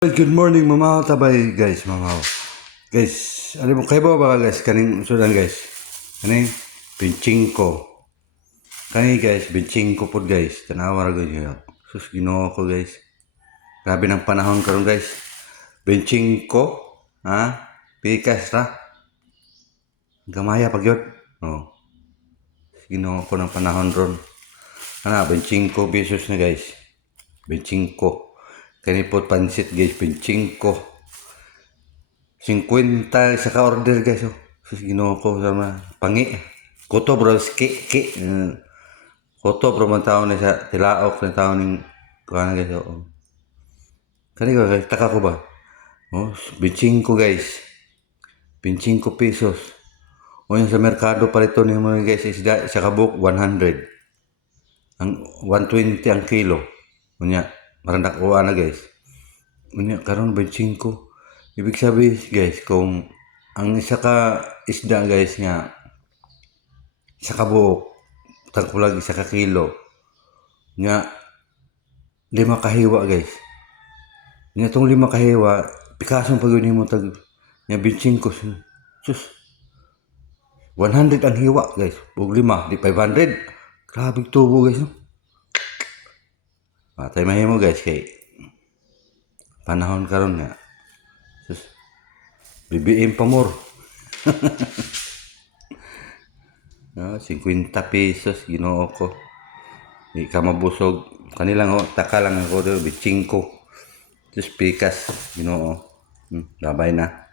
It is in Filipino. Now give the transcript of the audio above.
Good morning, mamaw tabay guys, mamaw. Guys, alam mo kayo ba guys kaning sudan guys. Kaning pinchingko. Kani guys, pinchingko pod guys. Tanawa ra gyud. Sus Ginoo ko guys. Grabe ng panahon karon guys. Pinchingko, ha? Pikas ra. Gamaya pag yun. Oh. Ginoo ko ng panahon ron. Ana, 25 pesos na guys. 25. Kani po pansit guys, 25. 50 sa ka-order guys. Oh. Sus Ginoo ko sama pangi. Koto bro, ki. Koto bro man taon na sa tilaok na taon ning kuana guys. Oh. Kani ko guys, taka ko ba? Oh, 25 guys. 25 pesos. O yung sa merkado palito ni mo guys, isda sa kabuk 100. Ang 120 ang kilo. Unya, marandak o ana guys. Unya karon 25. Ibig sabihin guys, kung ang isa ka isda guys nga sa kabuk tagpulag isa ka kilo nga 5 kahiwa guys. Nga tong 5 kahiwa, pikasong pag mo tag nga 25. Sus. 100 ang hiwa guys. Ug 5, di 500. Grabe tubo guys. No? Patay mahimo guys kay panahon karon nga. Sus. BBM pa more. 50 pesos Ginoo ko. Di ka mabusog. Kanilang taka lang ako do 25. Sus pikas Ginoo. Labay na.